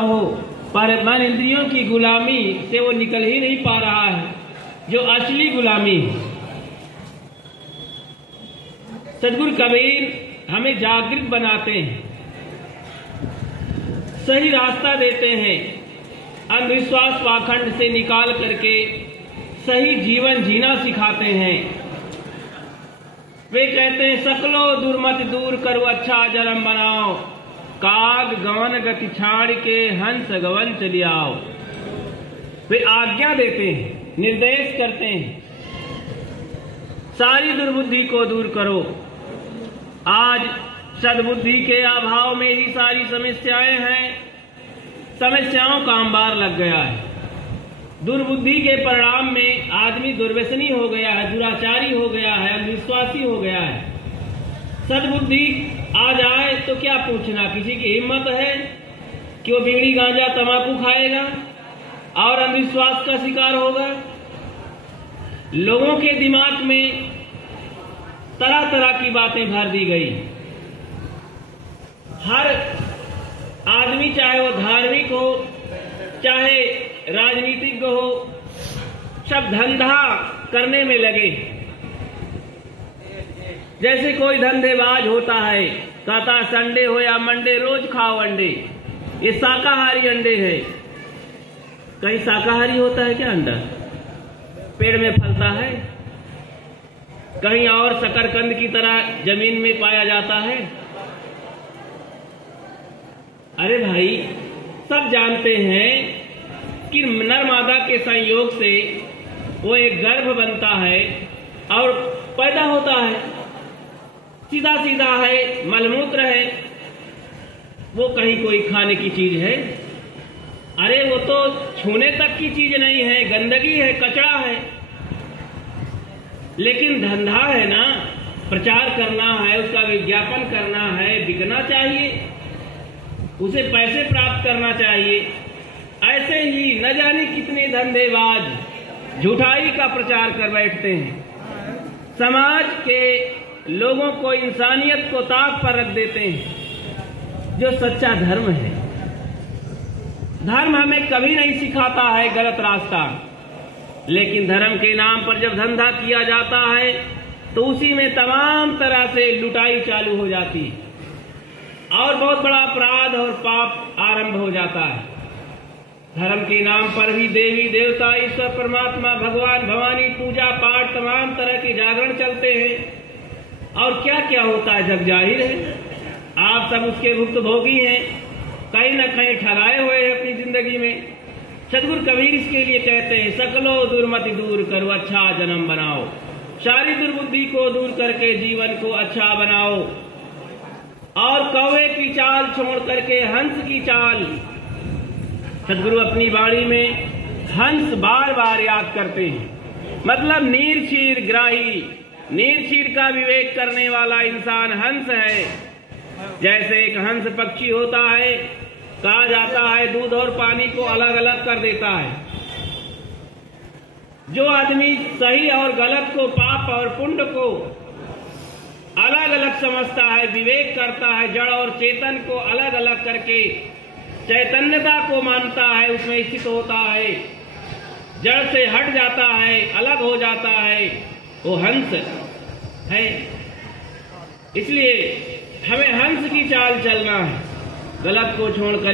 हो, पर मन इंद्रियों की गुलामी से वो निकल ही नहीं पा रहा है, जो असली गुलामी है। सदगुरु कबीर हमें जागृत बनाते हैं, सही रास्ता देते हैं, अंधविश्वास पाखंड से निकाल करके सही जीवन जीना सिखाते हैं। वे कहते हैं सकलो दुर्मत दूर करो अच्छा जन्म बनाओ, काग गवन गति छाड़ के हंस गवन चली आओ। वे आज्ञा देते हैं, निर्देश करते हैं, सारी दुर्बुद्धि को दूर करो। आज सद्बुद्धि के अभाव में ही सारी समस्याएं हैं, समस्याओं का अंबार लग गया है। दुर्बुद्धि के परिणाम में आदमी दुर्व्यसनी हो गया है, दुराचारी हो गया है, अंधविश्वासी हो गया है। सद्बुद्धि आ जाए तो क्या पूछना, किसी की हिम्मत है कि वो बीड़ी गांजा तंबाकू खाएगा और अंधविश्वास का शिकार होगा। लोगों के दिमाग में तरह तरह की बातें भर दी गई। हर आदमी, चाहे वो धार्मिक हो चाहे राजनीतिज्ञ हो, सब धंधा करने में लगे। जैसे कोई धंधेबाज होता है, कहता संडे हो या मंडे रोज खाओ अंडे, ये शाकाहारी अंडे है। कहीं शाकाहारी होता है क्या अंडा? पेड़ में फलता है, कहीं और शकरकंद की तरह जमीन में पाया जाता है। अरे भाई, सब जानते हैं कि नर मादा के संयोग से वो एक गर्भ बनता है और पैदा होता है, सीधा सीधा है, मलमूत्र है, वो कहीं कोई खाने की चीज है? अरे वो तो छूने तक की चीज नहीं है, गंदगी है, कचरा है। लेकिन धंधा है ना, प्रचार करना है, उसका विज्ञापन करना है, बिकना चाहिए, उसे पैसे प्राप्त करना चाहिए। ऐसे ही न जाने कितने धंधेबाज झूठाई का प्रचार कर बैठते हैं, समाज के लोगों को, इंसानियत को ताक पर रख देते हैं। जो सच्चा धर्म है, धर्म हमें कभी नहीं सिखाता है गलत रास्ता, लेकिन धर्म के नाम पर जब धंधा किया जाता है तो उसी में तमाम तरह से लुटाई चालू हो जाती है और बहुत बड़ा अपराध और पाप आरंभ हो जाता है। धर्म के नाम पर भी देवी देवता, ईश्वर परमात्मा, भगवान भवानी, पूजा पाठ, तमाम तरह के जागरण चलते हैं और क्या क्या होता है जग जाहिर है। आप सब उसके भुक्तभोगी हैं, कहीं न कहीं ठगाए हुए हैं अपनी जिंदगी में। सदगुरु कबीर इसके लिए कहते हैं सकलो दुर्मति दूर करो अच्छा जन्म बनाओ, सारी दुर्बुद्धि को दूर करके जीवन को अच्छा बनाओ और कौवे की चाल छोड़ करके हंस की चाल। सदगुरु अपनी वाणी में हंस बार बार याद करते हैं, मतलब नीर क्षीर ग्राही, नीर क्षीर का विवेक करने वाला इंसान हंस है। जैसे एक हंस पक्षी होता है, कहा जाता है दूध और पानी को अलग अलग कर देता है। जो आदमी सही और गलत को, पाप और पुण्य को अलग अलग समझता है, विवेक करता है, जड़ और चेतन को अलग अलग करके चैतन्यता को मानता है, उसमें स्थित होता है, जड़ से हट जाता है, अलग हो जाता है, वो हंस है। इसलिए हमें हंस की चाल चलना है, गलत को छोड़कर